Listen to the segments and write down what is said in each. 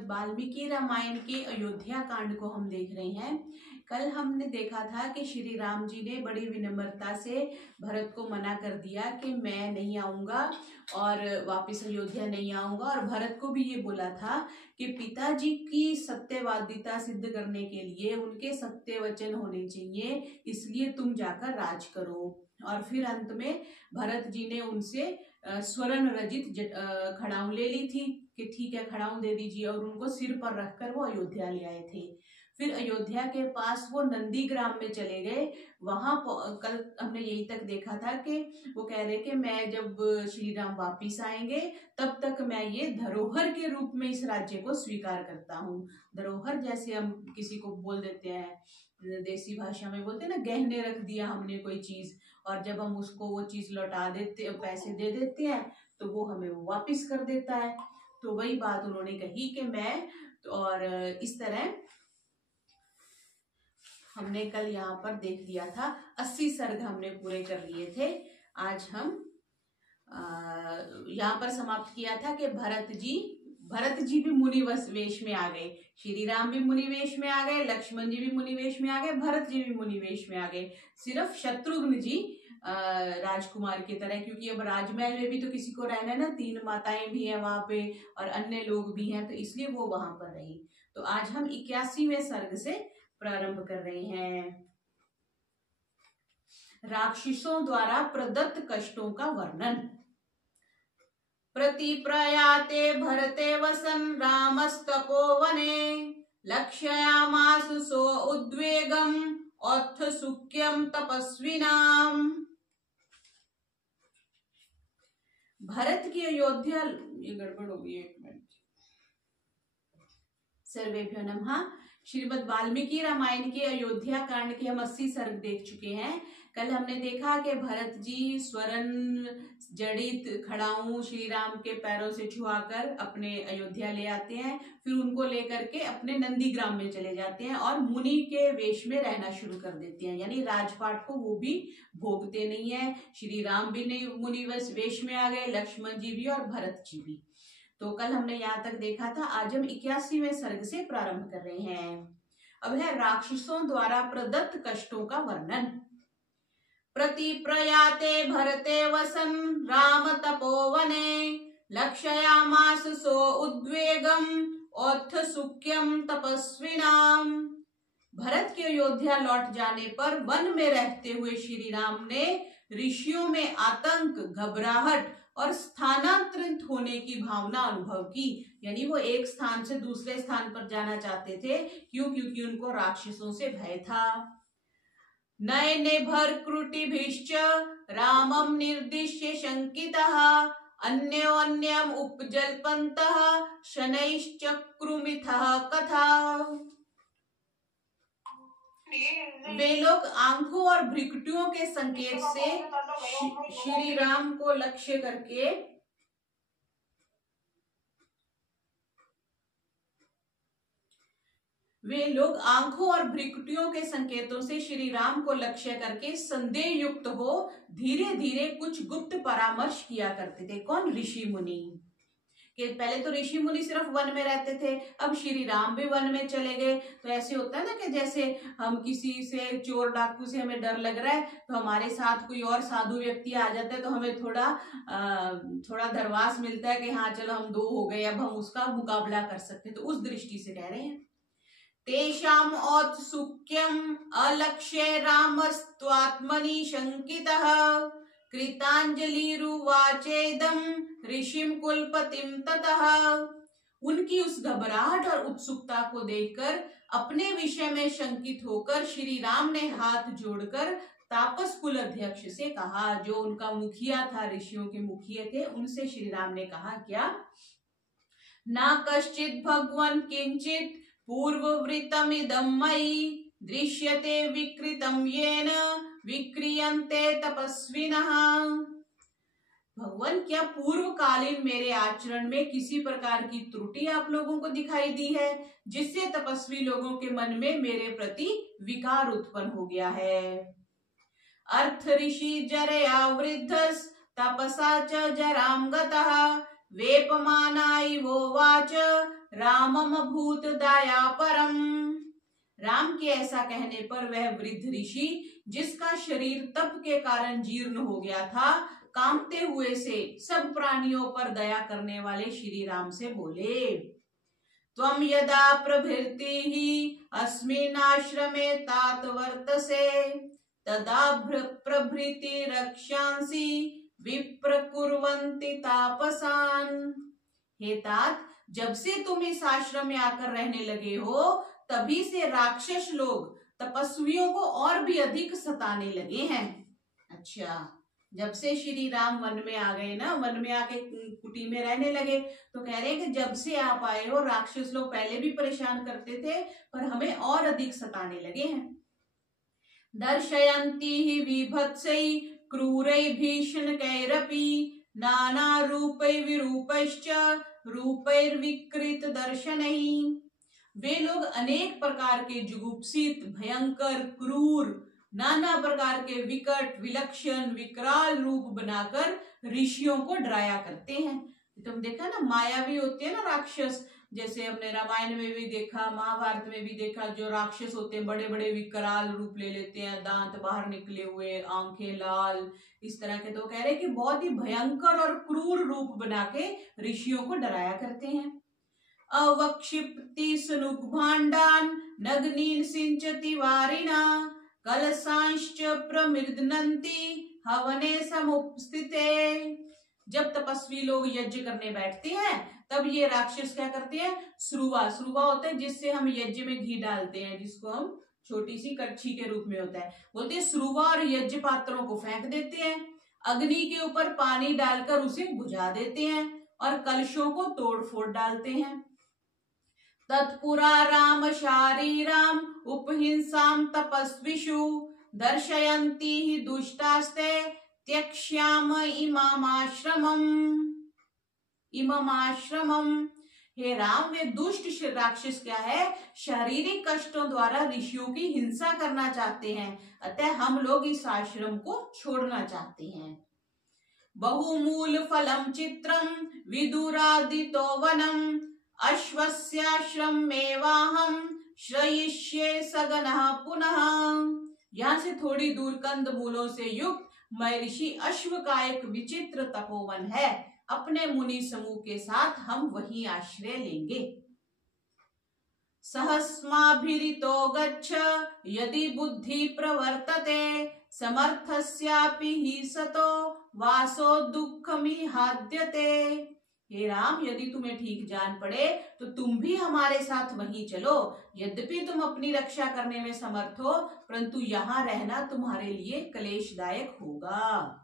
श्रीमद् वाल्मीकि रामायण के अयोध्या कांड को हम देख रहे हैं। कल हमने देखा था कि श्री राम जी ने बड़ी विनम्रता से भरत को मना कर दिया कि मैं नहीं आऊंगा और वापस अयोध्या नहीं आऊंगा, और भरत को भी ये बोला था कि पिताजी की सत्यवादिता सिद्ध करने के लिए उनके सत्य वचन होने चाहिए, इसलिए तुम जाकर राज करो। और फिर अंत में भरत जी ने उनसे स्वर्ण रजित खड़ाऊं ले ली थी कि ठीक है खड़ाऊं दे दीजिए, और उनको सिर पर रखकर वो अयोध्या ले आए थे। फिर अयोध्या के पास वो नंदीग्राम में चले गए। वहां कल हमने यही तक देखा था कि वो कह रहे कि मैं जब श्री राम वापिस आएंगे तब तक मैं ये धरोहर के रूप में इस राज्य को स्वीकार करता हूँ। धरोहर जैसे हम किसी को बोल देते हैं, देसी भाषा में बोलते हैं ना, गहने रख दिया हमने कोई चीज, और जब हम उसको वो चीज लौटा देते, पैसे दे देते हैं, तो वो हमें वो वापिस कर देता है। तो वही बात उन्होंने कही कि मैं, और इस तरह हमने कल यहाँ पर देख लिया था 80 सर्ग हमने पूरे कर लिए थे। आज हम यहाँ पर समाप्त किया था कि भरत जी भी मुनि वेश में आ गए, श्री राम भी मुनि वेश में आ गए, लक्ष्मण जी भी मुनि वेश में आ गए, भरत जी भी मुनि वेश में आ गए। सिर्फ शत्रुघ्न जी राजकुमार की तरह, क्योंकि अब राजमहल में भी तो किसी को रहना है ना, 3 माताएं भी हैं वहां पे और अन्य लोग भी हैं, तो इसलिए वो वहां पर रही। तो आज हम 81वें सर्ग से प्रारंभ कर रहे हैं। राक्षसों द्वारा प्रदत्त कष्टों का वर्णन। प्रतिप्रयाते भरते वसन रामस्तपोवने लक्ष्यामासु सो उद्वेगम अथ सुख्यम तपस्विनाम। भरत की अयोध्या, ये गड़बड़ हो गई, 1 मिनट। सर्वेभ्यो नमः। श्रीमद् वाल्मीकि रामायण के अयोध्या कांड के हम 80 सर्ग देख चुके हैं। कल हमने देखा कि भरत जी स्वर्ण जड़ित खड़ाऊं श्री राम के पैरों से छुआकर अपने अयोध्या ले आते हैं, फिर उनको लेकर के अपने नंदीग्राम में चले जाते हैं और मुनि के वेश में रहना शुरू कर देते हैं, यानी राजपाट को वो भी भोगते नहीं है। श्री राम भी नहीं मुनि वेश में आ गए, लक्ष्मण जी भी और भरत जी भी। तो कल हमने यहाँ तक देखा था। आज हम 81वें सर्ग से प्रारंभ कर रहे हैं। अब है राक्षसों द्वारा प्रदत्त कष्टों का वर्णन। प्रतिप्रयाते भरते वसन राम तपोवने लक्ष्यामासु सो उद्वेगम अथ सुख्यम तपस्विनाम। भरत के अयोध्या लौट जाने पर वन में रहते हुए श्री राम ने ऋषियों में आतंक, घबराहट और स्थानांतरित होने की भावना अनुभव की, यानी वो एक स्थान से दूसरे स्थान पर जाना चाहते थे। क्यों? क्योंकि उनको राक्षसों से भय था। नयने भरकृटिभिश्च रामं निर्दिश्य शंकितः अन्योन्यम उपजल्पन्तः शनैश्चक्रुमिथः कथा। वे लोग आंखों और भ्रिकुटियों के संकेत से श्री राम को लक्ष्य करके संकेतों से श्री राम को लक्ष्य करके संदेह युक्त हो धीरे धीरे कुछ गुप्त परामर्श किया करते थे। कौन? ऋषि मुनि। कि पहले तो ऋषि मुनि सिर्फ वन में रहते थे, अब श्री राम भी वन में चले गए। तो ऐसे होता है ना कि जैसे हम किसी से, चोर डाकू से हमें डर लग रहा है, तो हमारे साथ कोई और साधु व्यक्ति आ जाता है तो हमें थोड़ा धरवास मिलता है कि हाँ चलो हम 2 हो गए, अब हम उसका मुकाबला कर सकते हैं। तो उस दृष्टि से कह रहे हैं। तेषाम औत्सुक्यम अलक्ष्य रामस्त्वात्मनि शंकितः कृतांजलिरुवाचेदं ऋषिम कुलपतिम ततः। उनकी उस घबराहट और उत्सुकता को देखकर अपने विषय में शंकित होकर श्री राम ने हाथ जोड़कर तापस कुल अध्यक्ष से कहा, जो उनका मुखिया था, ऋषियों के मुखिया थे, उनसे श्री राम ने कहा क्या? ना कश्चित भगवन् किंचित पूर्ववृत्तमिदं मयि दृश्यते विकृतं येन विक्रियन्ते तपस्विनः। भगवान, क्या पूर्वकालीन मेरे आचरण में किसी प्रकार की त्रुटि आप लोगों को दिखाई दी है जिससे तपस्वी लोगों के मन में मेरे प्रति विकार उत्पन्न हो गया है? अर्थ ऋषि जरया वृद्धस् तपसा च जरां गतः वेपमानाय वोवाच रामम भूत दयापरम। राम के ऐसा कहने पर वह वृद्ध ऋषि, जिसका शरीर तप के कारण जीर्ण हो गया था, कांपते हुए से सब प्राणियों पर दया करने वाले श्री राम से बोले, त्वं यदा प्रभृति अस्मिन्नाश्रमे तात वर्तसे तदा प्रभृति रक्षांसि विप्रकुर्वन्ति तापसान्। हे तात, जब से तुम इस आश्रम में आकर रहने लगे हो, तभी से राक्षस लोग तपस्वियों को और भी अधिक सताने लगे हैं। अच्छा, जब से श्री राम वन में आ गए ना, वन में आके कुटी में रहने लगे, तो कह रहे हैं कि जब से आप आए हो राक्षस लोग पहले भी परेशान करते थे, पर हमें और अधिक सताने लगे हैं। दर्शयन्ति हि विभत्सै क्रूरै भीषणकैरपि नाना रूपै विरूपैश्च रूपैर्विकृत दर्शनैः। वे लोग अनेक प्रकार के जुगुप्सित, भयंकर, क्रूर, नाना प्रकार के विकट, विलक्षण, विकराल रूप बनाकर ऋषियों को डराया करते हैं। तुम देखा ना, मायावी होते हैं ना राक्षस, जैसे हमने रामायण में भी देखा, महाभारत में भी देखा, जो राक्षस होते हैं बड़े बड़े विकराल रूप ले लेते हैं, दांत बाहर निकले हुए, आंखें लाल, इस तरह के। तो कह रहे कि बहुत ही भयंकर और क्रूर रूप बना के ऋषियों को डराया करते हैं। अवक्षिप्ति सुनुक भांडान नग्नीन सिंचति वारिना कलशांश्च प्रमृदनन्ति हवने समुपस्थिते। जब तपस्वी लोग यज्ञ करने बैठते हैं, तब ये राक्षस क्या करते हैं, स्रुवा होता है जिससे हम यज्ञ में घी डालते हैं, जिसको हम छोटी सी कड़छी के रूप में होता है, बोलते हैं स्रुवा, और यज्ञ पात्रों को फेंक देते हैं, अग्नि के ऊपर पानी डालकर उसे बुझा देते हैं और कलशों को तोड़ फोड़ डालते हैं। तत्पुरा राम शारीराम उपहिंसाम तपस्विषु दर्शयन्ति हि दुष्टास्ते त्यक्ष्याम इममाश्रमम। हे राम, वे दुष्ट राक्षस क्या है, शारीरिक कष्टों द्वारा ऋषियों की हिंसा करना चाहते हैं, अतः हम लोग इस आश्रम को छोड़ना चाहते हैं। बहुमूल फलम चित्रम विदुरादितो वनम अश्वस्याश्रमेवाहं श्रयिष्ये सगनः पुनः। यहाँ से थोड़ी दूर कंद मूलों से युक्त महर्षि अश्व का एक विचित्र तपोवन है, अपने मुनि समूह के साथ हम वही आश्रय लेंगे। सहस्माभिरितो गच्छ यदि बुद्धि प्रवर्तते समर्थस्यापि हि सतो वासो दुःखमिहाद्यते। हे राम, यदि तुम्हें ठीक जान पड़े तो तुम भी हमारे साथ वहीं चलो। यद्यपि तुम अपनी रक्षा करने में समर्थ हो, परंतु यहाँ रहना तुम्हारे लिए क्लेशदायक होगा।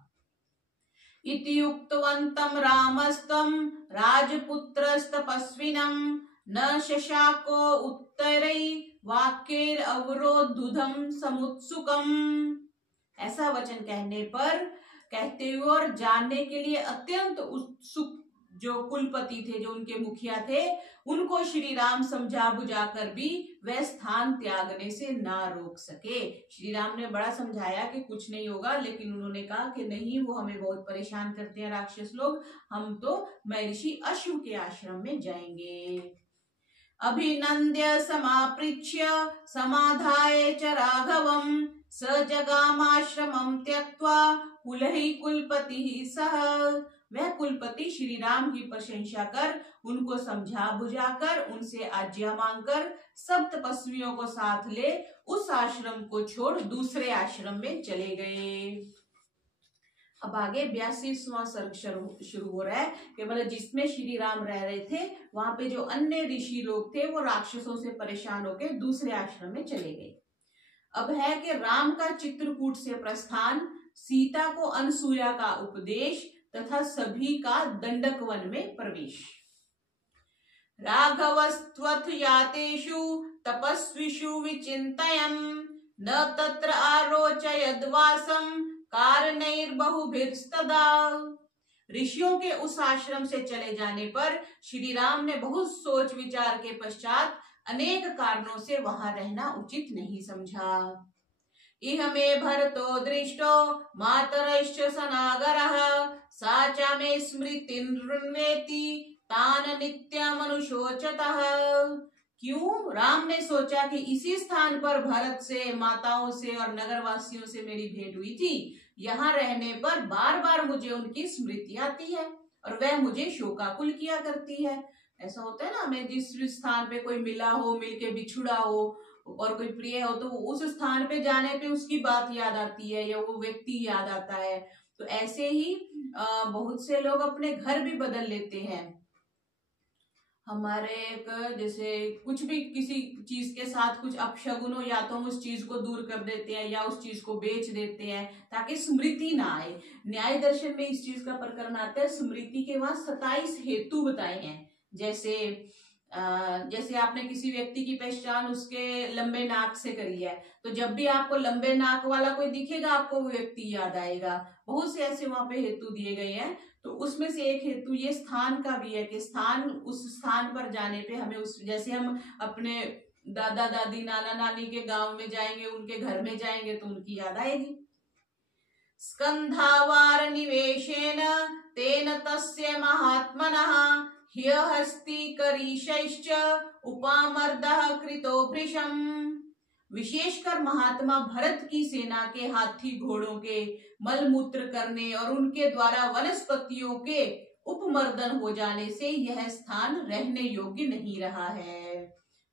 इति उक्तवन्तं रामस्तं राजपुत्रस्तपस्विनं न शशाको उत्तरै वाक्यैर अवरोधुधं समुत्सुकम्। ऐसा वचन कहते हुए और जानने के लिए अत्यंत उत्सुक जो कुलपति थे, जो उनके मुखिया थे, उनको श्री राम समझा बुझाकर भी वह स्थान त्यागने से ना रोक सके। श्री राम ने बड़ा समझाया कि कुछ नहीं होगा, लेकिन उन्होंने कहा कि नहीं, वो हमें बहुत परेशान करते हैं राक्षस लोग, हम तो महर्षि अश्व के आश्रम में जाएंगे। अभिनंद्य समापृच्छ समाधाय च राघवम स जगामाश्रमं त्यक्त्वा कुलहि कुलपतिः सह। वह कुलपति श्री राम की प्रशंसा कर, उनको समझा बुझाकर, उनसे आज्ञा मांगकर सब तपस्वियों को साथ ले उस आश्रम को छोड़ दूसरे आश्रम में चले गए। अब आगे 82वां सर्ग शुरू हो रहा है कि मतलब जिसमें श्री राम रह रहे थे, वहां पे जो अन्य ऋषि लोग थे वो राक्षसों से परेशान होकर दूसरे आश्रम में चले गए। अब है कि राम का चित्रकूट से प्रस्थान, सीता को अनसुया का उपदेश तथा सभी का दंडक वन में प्रवेश। राघवस्त्वथ यातेषु तपस्विषु विचिन्तयन् न तत्र आरोचयद्वासं कारणैर्बहुभिस्तदा। ऋषियों के उस आश्रम से चले जाने पर श्री राम ने बहुत सोच विचार के पश्चात अनेक कारणों से वहां रहना उचित नहीं समझा। इह मे भरतो दृष्टो मातरश्च सनागरः सा च मे स्मृतिर्नृति तान नित्यम अनुशोचतः। क्यों? राम ने सोचा कि इसी स्थान पर भरत से, माताओं से और नगरवासियों से मेरी भेंट हुई थी। यहाँ रहने पर बार बार मुझे उनकी स्मृति आती है और वह मुझे शोकाकुल किया करती है। ऐसा होता है ना, हमें जिस स्थान पे कोई मिला हो, मिलके बिछुड़ा हो और कोई प्रिय हो, तो उस स्थान पे जाने पे उसकी बात याद आती है या वो व्यक्ति याद आता है। तो ऐसे ही बहुत से लोग अपने घर भी बदल लेते हैं। हमारे एक जैसे कुछ भी किसी चीज के साथ कुछ अपशगुन हो, या तो हम उस चीज को दूर कर देते हैं या उस चीज को बेच देते हैं ताकि स्मृति ना आए। न्याय दर्शन में इस चीज का प्रकरण आता है। स्मृति के वहां 27 हेतु बताए हैं। जैसे जैसे आपने किसी व्यक्ति की पहचान उसके लंबे नाक से करी है, तो जब भी आपको लंबे नाक वाला कोई दिखेगा आपको वो व्यक्ति याद आएगा। बहुत से ऐसे वहां पे हेतु दिए गए हैं। तो उसमें से एक हेतु ये स्थान का भी है कि स्थान, उस स्थान पर जाने पे हमें उस, जैसे हम अपने दादा दादी नाना नानी के गांव में जाएंगे, उनके घर में जाएंगे तो उनकी याद आएगी। स्कंधावार निवेशेन तेन तस्य महात्मनः ह्यहस्तिकरीशैश्च उपामर्दः कृतो भृशम्। विशेषकर महात्मा भरत की सेना के हाथी घोड़ों के मलमूत्र करने और उनके द्वारा वनस्पतियों के उपमर्दन हो जाने से यह स्थान रहने योग्य नहीं रहा है।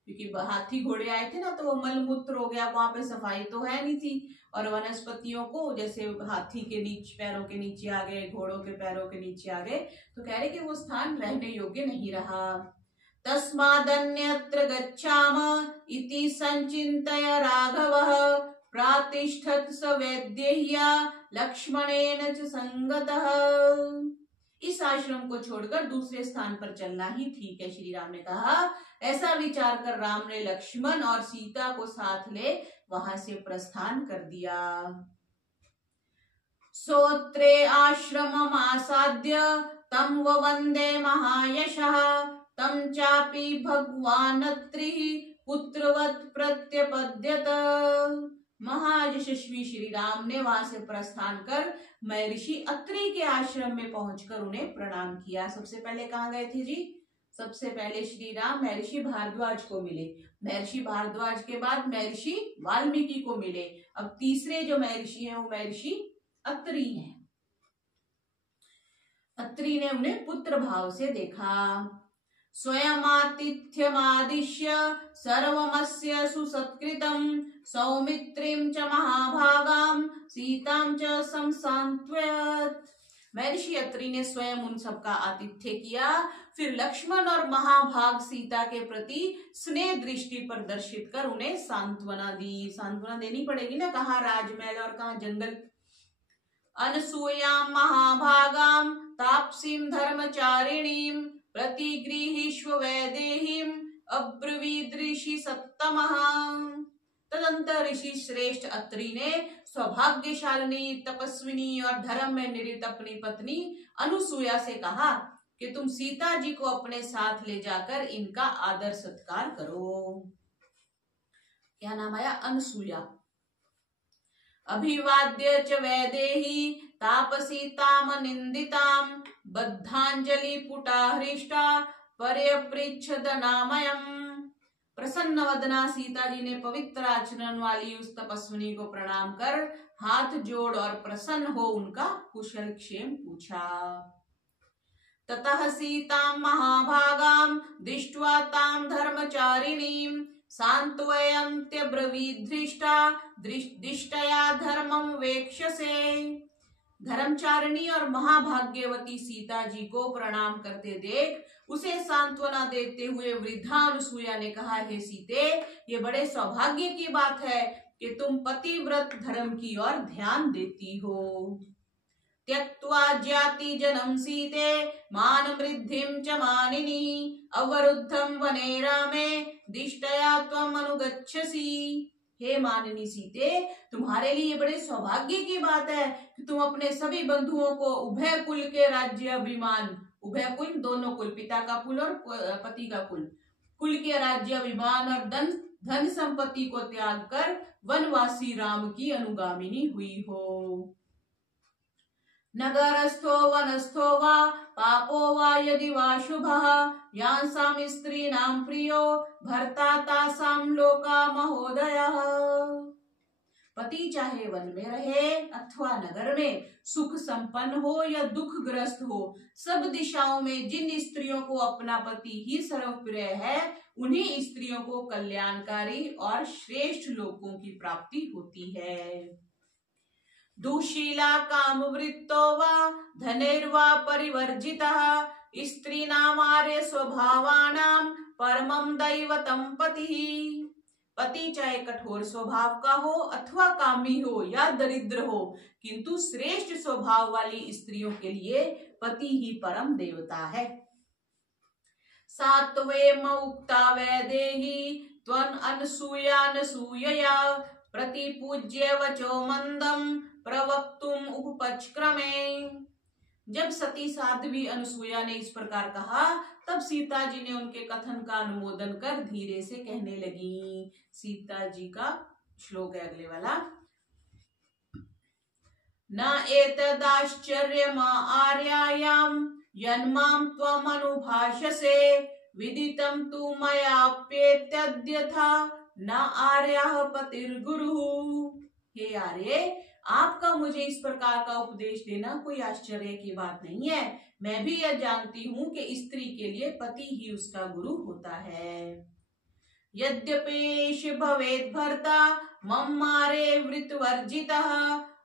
क्योंकि हाथी घोड़े आए थे ना, तो वो मलमूत्र हो गया, वहां पे सफाई तो है नहीं थी, और वनस्पतियों को जैसे हाथी के नीचे, पैरों के नीचे आ गए, घोड़ों के पैरों के नीचे आ गए, तो कह रहे कि वो स्थान रहने योग्य नहीं रहा। तस्मादन्यत्र गच्छाम इति संचिन्तय राघवः प्रातिष्ठत् स वैदेह्या लक्ष्मणेन च संगतः। इस आश्रम को छोड़कर दूसरे स्थान पर चलना ही ठीक है, श्री राम ने कहा। ऐसा विचार कर राम ने लक्ष्मण और सीता को साथ ले वहां से प्रस्थान कर दिया। सोत्रे आश्रमम् आसाद्य तं वंदे महायशः तं चापि भगवानत्रिः पुत्रवत् प्रत्यपद्यत। महायशस्वी श्री राम ने वहां से प्रस्थान कर महर्षि अत्रि के आश्रम में पहुंचकर उन्हें प्रणाम किया। सबसे पहले कहाँ गए थे जी? सबसे पहले श्री राम महर्षि भारद्वाज को मिले। महर्षि भारद्वाज के बाद महर्षि वाल्मीकि को मिले। अब तीसरे जो महर्षि हैं वो महर्षि अत्रि हैं। अत्रि ने उन्हें पुत्र भाव से देखा। स्वयमातिथ्यमादिश्य सर्वमस्य सुसत्कृतं सौमित्रीं च महाभागां सीतां च संसान्त्वयत्। महर्षि अत्रि ने स्वयं उन सबका आतिथ्य किया, फिर लक्ष्मण और महाभाग सीता के प्रति स्नेह दृष्टि प्रदर्शित कर उन्हें सांत्वना दी। सांत्वना देनी पड़ेगी ना, कहाँ राजमहल और कहाँ जंगल। अनसूयां महाभागां तापसीं धर्मचारिणीं प्रतिगृहीष्व वैदेहीं अब्रवीद ऋषि सत्तमः। तदंतर ऋषि श्रेष्ठ अत्रि ने सौभाग्यशालिनी, तपस्विनी और धर्म में निरत अपनी पत्नी अनुसूया से कहा कि तुम सीता जी को अपने साथ ले जाकर इनका आदर सत्कार करो। क्या नाम आया? अनुसूया। अभिवाद्य च वैदेही तापसीताम निंदिताम बद्धांजलि पुटा हृष्टा पर्यपृच्छद नामयम्। प्रसन्न वदना सीता जी ने पवित्र आचरण वाली उस तपस्विनी को प्रणाम कर हाथ जोड़ और प्रसन्न हो उनका कुशल क्षेम पूछा। ततः सीतां महाभागां दृष्ट्वा तां धर्मचारिणीं सांत्वयन्त्य ब्रवीधृष्टा दिष्टया धर्मं वेक्षसे। धर्मचारिणी और महाभाग्यवती सीता जी को प्रणाम करते देख उसे सांत्वना देते हुए वृद्धा अनुसूया ने कहा, हे सीते, ये बड़े सौभाग्य की बात है कि तुम पतिव्रत धर्म की ओर ध्यान देती हो। त्यक्त्वा ज्याति जनम सीते मान वृद्धिं च मानिनी अवरुद्धं वने रामे दिष्टया त्वम् अनुगच्छसि। हे मानिनी सीते, तुम्हारे लिए बड़े सौभाग्य की बात है कि तुम अपने सभी बंधुओं को उभय कुल के राज्य अभिमान, उभय कुल दोनों कुल, पिता का कुल और पति का कुल, कुल के राज्य अभिमान और धन संपत्ति को त्याग कर वनवासी राम की अनुगामिनी हुई हो। नगरस्थो वनस्थो वा पापो वा यदि वा शुभः यांसां स्त्रीणां प्रियो भर्ता तासां लोका महोदयः। पति चाहे वन में रहे अथवा नगर में, सुख संपन्न हो या दुख ग्रस्त हो, सब दिशाओं में जिन स्त्रियों को अपना पति ही सर्वप्रिय है, उन्हीं स्त्रियों को कल्याणकारी और श्रेष्ठ लोकों की प्राप्ति होती है। दुशीला कामवृत्तो वा धनैर्वा परिवर्जितः स्त्रीणाम् आर्य स्वभावानां परमं दैवतं पतिः। पति चाहे कठोर स्वभाव का हो अथवा कामी हो या दरिद्र हो, किंतु श्रेष्ठ स्वभाव वाली स्त्रियों के लिए पति ही परम देवता है। सात्वेम उक्ता वैदेही त्वन् अनसूयानसूयया प्रतिपूज्य वचो मंदम प्रवक्तुम उपपचक्रमे। जब सती साध्वी अनसुया ने इस प्रकार कहा, तब सीता जी ने उनके कथन का अनुमोदन कर धीरे से कहने लगी। सीता जी का श्लोक है अगले वाला। न एतदाश्चर्यम् आर्यायां यन्मां त्वम् अनुभाषसे विदितं तु मयाप्येत्यद्यथा न आर्यः पतिर्गुरुः। हे आर्य, आपका मुझे इस प्रकार का उपदेश देना कोई आश्चर्य की बात नहीं है। मैं भी यह जानती हूँ कि स्त्री के लिए पति ही उसका गुरु होता है। यद्यपेश भवेत् भर्ता मम्मारे वृतवर्जितः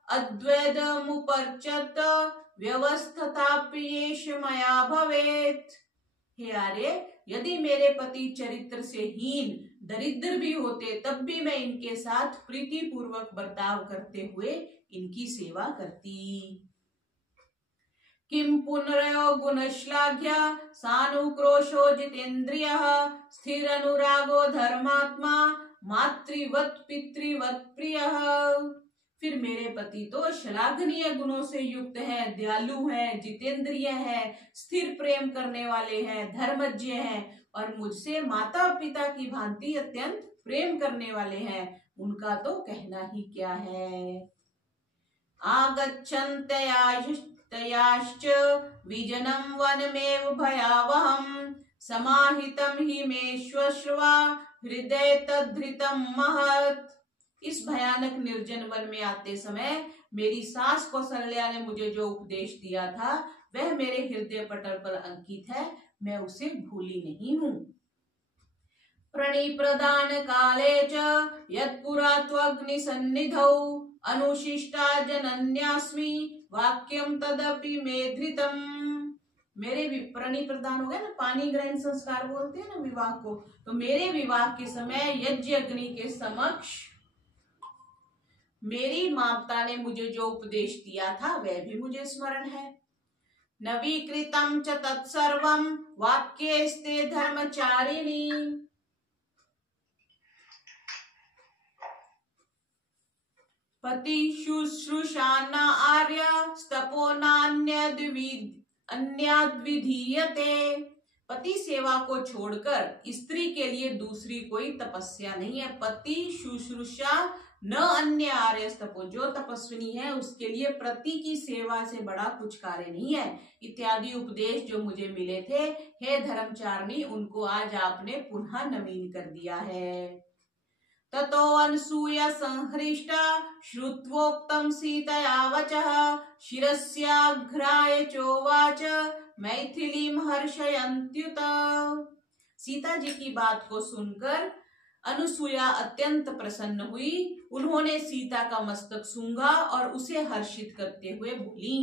अद्वैतमुपर्चत व्यवस्थाप्येष मया भवेत्। हे आर्य, यदि मेरे पति चरित्र से हीन दरिद्र भी होते, तब भी मैं इनके साथ प्रीति पूर्वक बर्ताव करते हुए इनकी सेवा करती। किम पुनरयो गुणश्लाघ्य सानुक्रोशो जितेन्द्रियः स्थिर अनुरागो धर्मात्मा मातृवत् पितृवत् प्रियः। फिर मेरे पति तो श्लाघनीय गुणों से युक्त हैं, दयालु हैं, जितेंद्रिय हैं, स्थिर प्रेम करने वाले हैं, धर्मज्ञ हैं और मुझसे माता पिता की भांति अत्यंत प्रेम करने वाले हैं। उनका तो कहना ही क्या है। आगच्छन्त्याश्च विजनं वनमेव भयावहं समाहितं हि मे श्वश्रवा हृदय तद्धृतं महत्। इस भयानक निर्जन वन में आते समय मेरी सास कौशल्या ने मुझे जो उपदेश दिया था, वह मेरे हृदय पटल पर अंकित है, मैं उसे भूली नहीं हूँ। प्रणिप्रदान काले च यत्पुरा त्वग्निसन्निधौ अनुशिष्टा जनन्यास्मि वाक्यम तदपि मे धृतम्। मेरे प्रणि प्रदान हो गया ना, पानी ग्रहण संस्कार बोलते हैं ना विवाह को, तो मेरे विवाह के समय यज्ञ अग्नि के समक्ष मेरी माता ने मुझे जो उपदेश दिया था वह भी मुझे स्मरण है। नवीकृतं च तत्सर्वं वाक्येस्ते धर्मचारिणी। पति शुश्रूषा न आर्य स्तपो अन्याद्विधीयते। पति सेवा को छोड़कर स्त्री के लिए दूसरी कोई तपस्या नहीं है। पति शुश्रूषा न अन्य आर्य तपो, जो तपस्विनी है उसके लिए पति की सेवा से बड़ा कुछ कार्य नहीं है, इत्यादि उपदेश जो मुझे मिले थे, हे धर्मचारिणी, उनको आज आपने पुनः नवीन कर दिया है। ततो अनसूया संहृष्टा श्रुत्वोक्तं सीतया वचः शिरस्याघ्राय चोवाच मैथिलीं हर्षयन्त्युत। सीता जी की बात को सुनकर अनुसूया अत्यंत प्रसन्न हुई। उन्होंने सीता का मस्तक सूंघा और उसे हर्षित करते हुए बोली।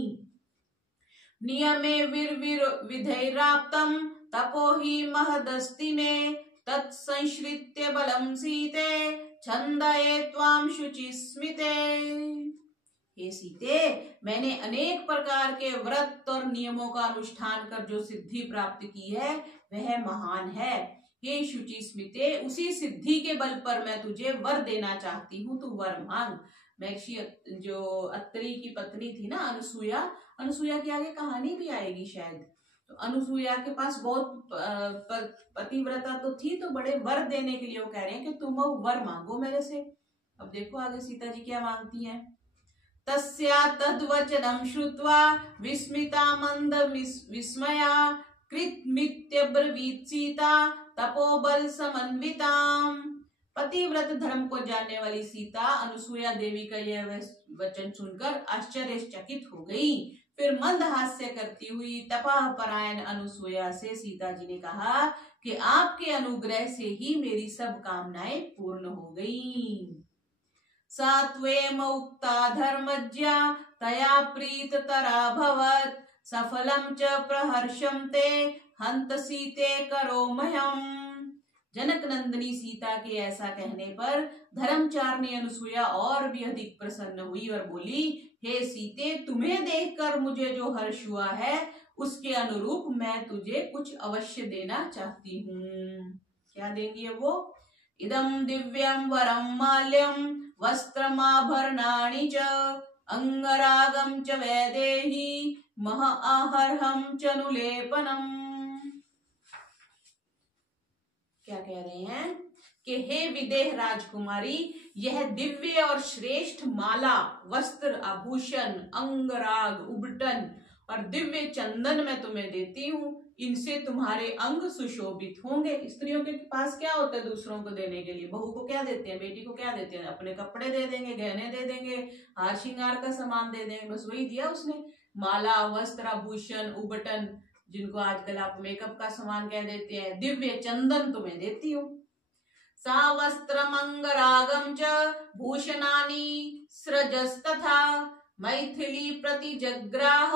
नियमे विधैराप्तं तपो हि महदस्ति मे तत्संश्रित्य बलं सीते छन्दये त्वां शुचिस्मिते। हे सीते, मैंने अनेक प्रकार के व्रत और नियमों का अनुष्ठान कर जो सिद्धि प्राप्त की है वह महान है। हे शुचि स्मिते, उसी सिद्धि के बल पर मैं तुझे वर देना चाहती हूँ, तू वर मांग। महर्षि जो अत्रि की पत्नी थी ना अनुसूया, अनुसूया की आगे कहानी भी आएगी शायद, तो अनुसूया के पास बहुत पतिव्रता तो थी, तो बड़े वर देने के लिए वो कह रहे हैं कि तुम वर मांगो मेरे से। अब देखो आगे सीता जी क्या मांगती हैं। तस्या तद्वचनं श्रुत्वा विस्मिता मंद विस्मया कृतमित्यब्रवीत् सीता तपोबल समन्विताम्। पतिव्रत धर्म को जानने वाली सीता अनुसुईया देवी का यह वचन सुनकर आश्चर्यचकित हो गई। फिर मंद हास्य करती हुई तपः परायण अनुसुईया से सीता जी ने कहा कि आपके अनुग्रह से ही मेरी सब कामनाएं पूर्ण हो गईं। सा त्वेम उक्ता धर्मज्ञा तया प्रीततरा भवत् सफलं च प्रहर्षं ते हंत सीते करोमह्यम्। जनक नंदिनी सीता के ऐसा कहने पर धर्मचारिणी अनुसुईया और भी अधिक प्रसन्न हुई और बोली, हे सीते, तुम्हें देखकर मुझे जो हर्ष हुआ है उसके अनुरूप मैं तुझे कुछ अवश्य देना चाहती हूँ। क्या देंगी वो? इदं दिव्यं वरं माल्यं वस्त्रमाभरणानि च अंगरागं च वैदेही महाअहर्हं च नुलेपनम्। क्या कह रहे हैं कि हे विदेह राजकुमारी, यह दिव्य और श्रेष्ठ माला, वस्त्र, आभूषण, अंगराग, उबटन और दिव्य चंदन मैं तुम्हें देती हूँ। इनसे तुम्हारे अंग सुशोभित होंगे। स्त्रियों के पास क्या होता है दूसरों को देने के लिए? बहू को क्या देते हैं, बेटी को क्या देते हैं? अपने कपड़े दे देंगे, गहने दे देंगे, हार श्रृंगार का सामान दे देंगे, बस वही दिया उसने। माला, वस्त्र, आभूषण, उबटन, जिनको आजकल आप मेकअप का सामान कह देते हैं, दिव्य चंदन तुम्हें देती हूँ। सा वस्त्रमंगरागं च भूषणानि सृजस्तथा मैथिली प्रतिजग्राह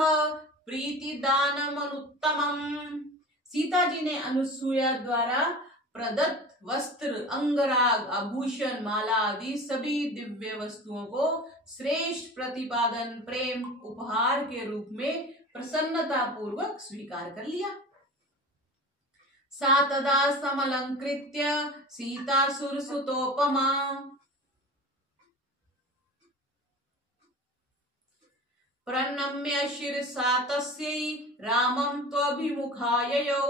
प्रीतिदानमनुत्तमम्। सीता जी ने अनुसुईया द्वारा प्रदत्त वस्त्र, अंगराग, आभूषण, माला आदि सभी दिव्य वस्तुओं को श्रेष्ठ प्रतिपादन प्रेम उपहार के रूप में प्रसन्नता पूर्वक स्वीकार कर लिया। सा तदा समलंकृत्य सीता सुरसुतोपमा प्रणम्य शिरसा तस्यै रामं त्वभिमुखाययौ।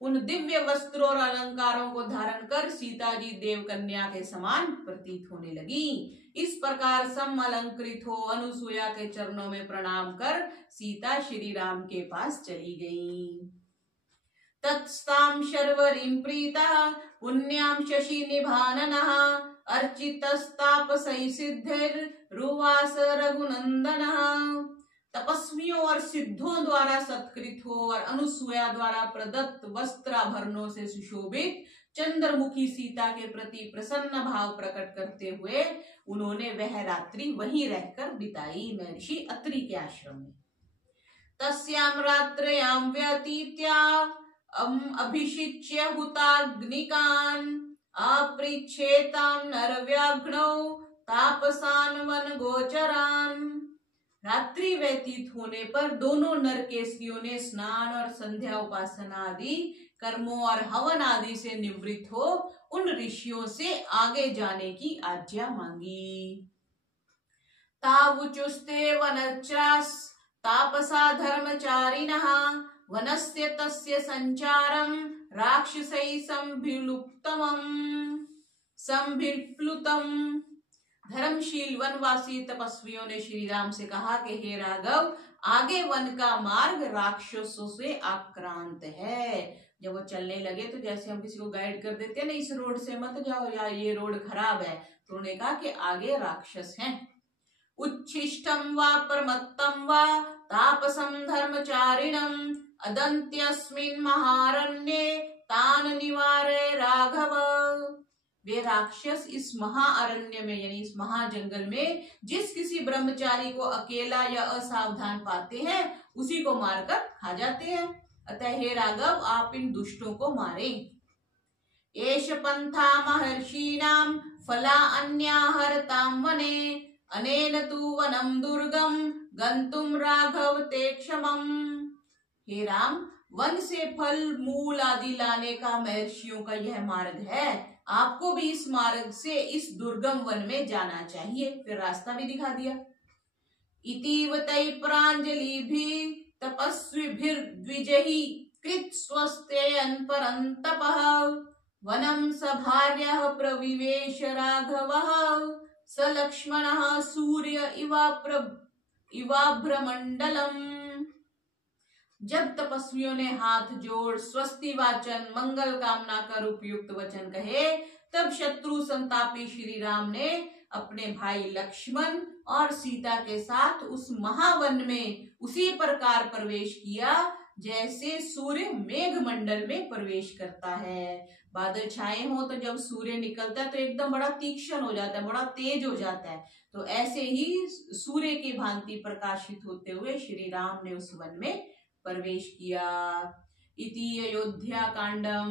उन दिव्य वस्त्रों और अलंकारों को धारण कर सीता जी देव कन्या के समान प्रतीत होने लगी। इस प्रकार समलंकृत हो अनुसुईया के चरणों में प्रणाम कर सीता श्री राम के पास चली गई। तत्स्तां शर्वरीं प्रीता पुण्यां शशि निभाननः अर्चितस्तापसै सिद्धिर्रुवास रघुनंदनः। तपस्वियों और सिद्धों द्वारा सत्कृत हो और अनुसुईया द्वारा प्रदत्त वस्त्राभरणों से सुशोभित चंद्रमुखी सीता के प्रति प्रसन्न भाव प्रकट करते हुए उन्होंने वह रात्रि वहीं रहकर बिताई, महर्षि अत्रि के आश्रम में। तस्यां रात्रयां व्यतीत्य अभिषिच्य हुताग्निकान् अपृच्छेतां नरव्याघ्नौ तापसान् वनगोचरान्। रात्रि व्यतीत होने पर दोनों नरकेसरियों ने स्नान और संध्या उपासना आदि कर्मों और हवन आदि से निवृत्त हो उन ऋषियों से आगे जाने की आज्ञा मांगी। तावुचुस्ते वनच्रास तापसा धर्मचारिणः वनस्य तस्य संचारं राक्षसैः संभिप्लुतम्। धर्मशील वनवासी तपस्वियों ने श्री राम से कहा कि हे राघव, आगे वन का मार्ग राक्षसों से आक्रांत है। जब वो चलने लगे तो जैसे हम किसी को गाइड कर देते हैं ना, इस रोड से मत जाओ या ये रोड खराब है, तो उन्होंने कहा कि आगे राक्षस हैं। उच्छिष्टं वा प्रमत्तं वा तापसं धर्मचारिणम् अदन्त्यस्मिन् महारण्ये तान् निवारय राघव। वे राक्षस इस महाअरण्य में यानी इस महाजंगल में जिस किसी ब्रह्मचारी को अकेला या असावधान पाते हैं उसी को मारकर खा जाते हैं। अतः हे राघव, आप इन दुष्टों को मारें। एष पंथा महर्षीणां फला अन्याहरतां वने अनेन तु वनं दुर्गम गंतुम राघव ते क्षमम्। हे राम, वन से फल मूल आदि लाने का महर्षियों का यह मार्ग है, आपको भी इस मार्ग से इस दुर्गम वन में जाना चाहिए। फिर रास्ता भी दिखा दिया। इतीव तै प्रांजलिभिः तपस्विभिर्द्विजैः कृत स्वस्तेयन् परन्तपः वनं सभार्यः प्रविवेश राघवः स लक्ष्मणः सूर्य इवाभ्रमंडलम। जब तपस्वियों ने हाथ जोड़ स्वस्ति वाचन मंगल कामना कर उपयुक्त वचन कहे, तब शत्रु संतापी श्री राम ने अपने भाई लक्ष्मण और सीता के साथ उस महावन में उसी प्रकार प्रवेश किया जैसे सूर्य मेघ मंडल में प्रवेश करता है। बादल छाए हो तो जब सूर्य निकलता है तो एकदम बड़ा तीक्ष्ण हो जाता है, बड़ा तेज हो जाता है। तो ऐसे ही सूर्य की भांति प्रकाशित होते हुए श्री राम ने उस वन में प्रवेश किया। इति अयोध्या कांडम।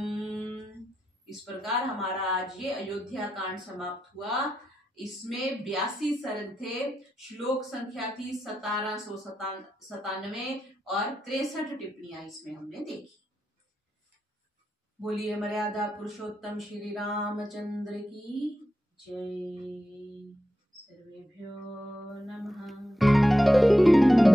इस प्रकार हमारा आज ये अयोध्या कांड समाप्त हुआ। इसमें 82 सर्ग थे, श्लोक संख्या थी 1797 और 63 टिप्पणियां इसमें हमने देखी। बोलिए मर्यादा पुरुषोत्तम श्री रामचंद्र की जय। सर्वेभ्यो नमः।